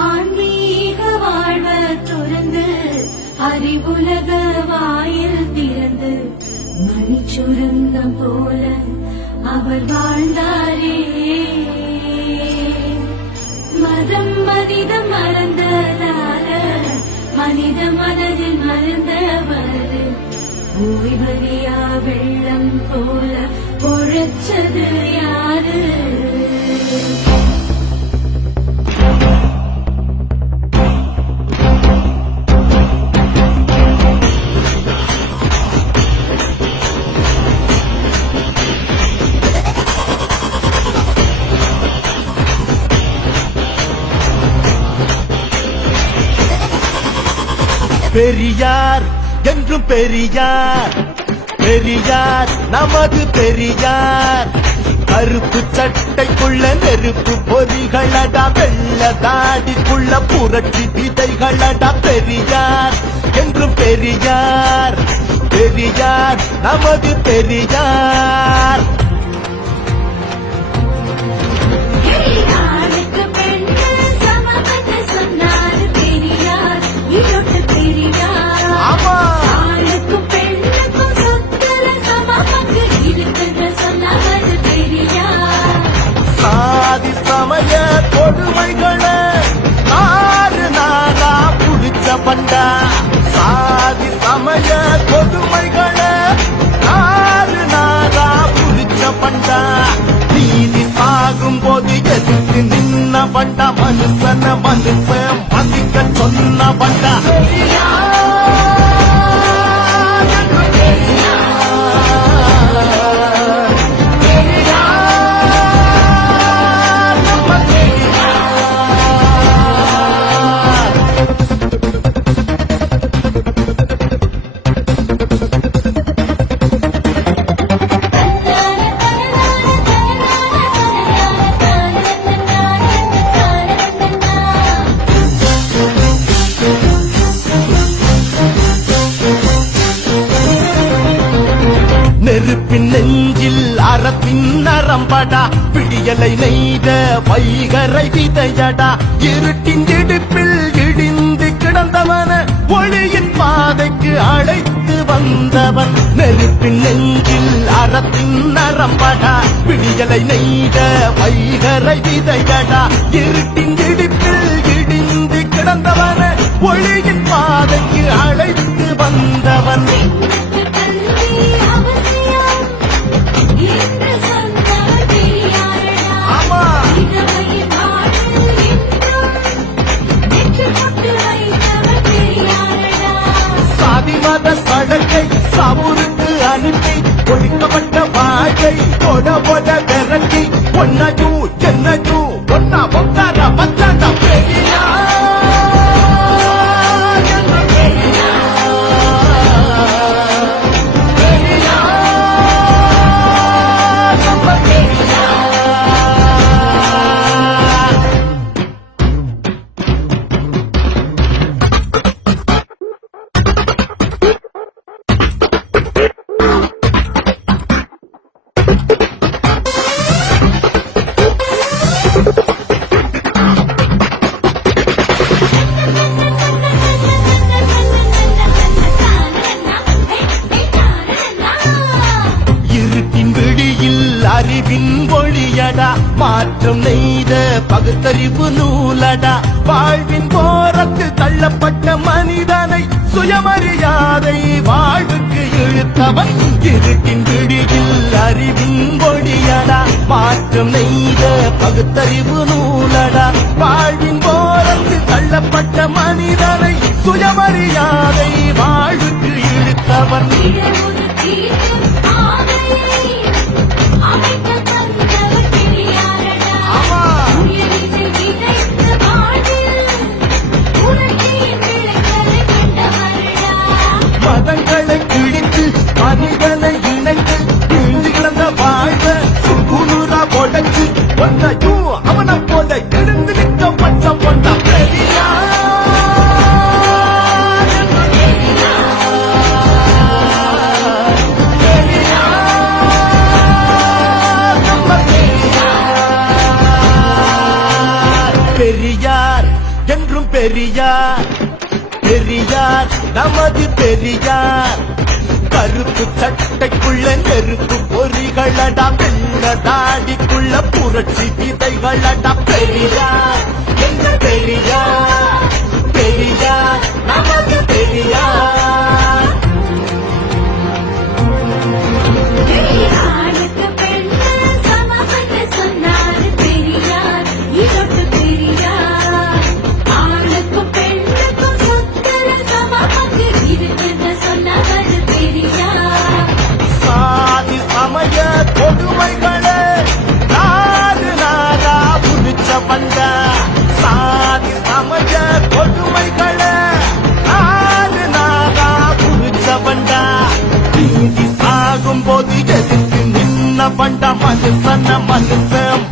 ஆன்மீக வாழ்வ துறந்து அறிவுலக வாயில் திறந்து மணிச்சுரங்கம் போல அவர் வாழ்ந்தாரே. மதம் மனிதம் மறந்ததால மனித மனதில் மறந்தவர் ஓய்வறியா வெள்ளம் போல பொழைச்சது யாரு? பெரியார் என்றும் பெரியார், பெரியார் நமது பெரியார். கருப்பு சட்டைக்குள்ள நெருப்பு பொறிகளடா, வெள்ள தாடிக்குள்ள புரட்சி விதைகளடா. பெரியார் என்றும் பெரியார், பெரியார் நமது பெரியார். சாதி சமய கொடுமைகளை ஆறு நாளா புடிச்ச பண்டா. சாதி சமய கொடுமைகளை ஆறு நாளா புடிச்ச பண்டா. நீதி சாகும் போது எதிர்த்து நின்ன பண்டா. மனுஷன மனுஷன் மதிக்க சொன்ன பண்டா. நெருப்பின் நெஞ்சில் அறத்தின் நரம்படா. பிடியலை நெய்த வைகரை விதையடா. இருட்டின் இடுப்பில் இடிந்து கிடந்தவன ஒளியின் பாதைக்கு அழைத்து வந்தவன். நெருப்பின் நெஞ்சில் அறத்தின் நரம்படா. பிடியலை நெய்த வைகரை விதையடா. இருட்டின் இடுப்பில் இடிந்து கிடந்தவன ஒளியின் பாதைக்கு அழைத்து வந்தவன். சாதிமத சடங்கை சமுருக்கு அனுப்பி ஒழிக்கப்பட்ட வாழ்க்கை கொட கொட விரட்டி ஒன்னஜூ என்னஜூ ஒன்னா பொக்கார பத்தாண்ட பெரியார். அறிவின் ஒளியடா. மாற்றம் நெய்த பகுத்தறிவு நூலடா. வாழ்வின் போரத்து தள்ளப்பட்ட மனிதனை சுயமரியாதை வாழ்வுக்கு இழுத்தவன். இருட்டின் விடியில் அறிவின் ஒளியடா. மாற்றம் நெய்த பகுத்தறிவு நூலடா. வாழ்வின் போரத்து தள்ளப்பட்ட மனிதனை சுயமரியாதை வாழ்வுக்கு இழுத்தவன். மதங்களை கிழித்து மனிதனை இணைத்து கிழிந்து கிடந்த வாழ்வ சுகுநூறா கொடைச்சு ஒன்னையும் அவனை போல எழுந்து நிற்க பட்சம் கொண்ட பெரியார். பெரியார் பெரியார் நமது பெரியார் கருப்பு சட்டைக்குள்ள நெருப்பு பொறிகளடா வெள்ள தாடிக்குள்ள புரட்சி விதைகளடா பெரியார் எங்க பெரியார் பெரியார் நமது பெரியார் ஆணுக்கு பெண்ணு சமம்னு சொன்னாரு பெரியார். இதொட்டு பெரியார். ஆணுக்கும் பெண்ணுக்கும் சொத்துல சமபங்கு இருக்குன்னு சொன்னவர் பெரியார். சாதி சமய கொடுமைகளே நாடு நாடா புடிச்ச வந்த சாதி சமய கொடுமைகளே நாடு நாடா புடிச்ச வந்த நீதி சாகும் போது எதிர்த்து நின்ன வந்த மனுஷன மனுஷன்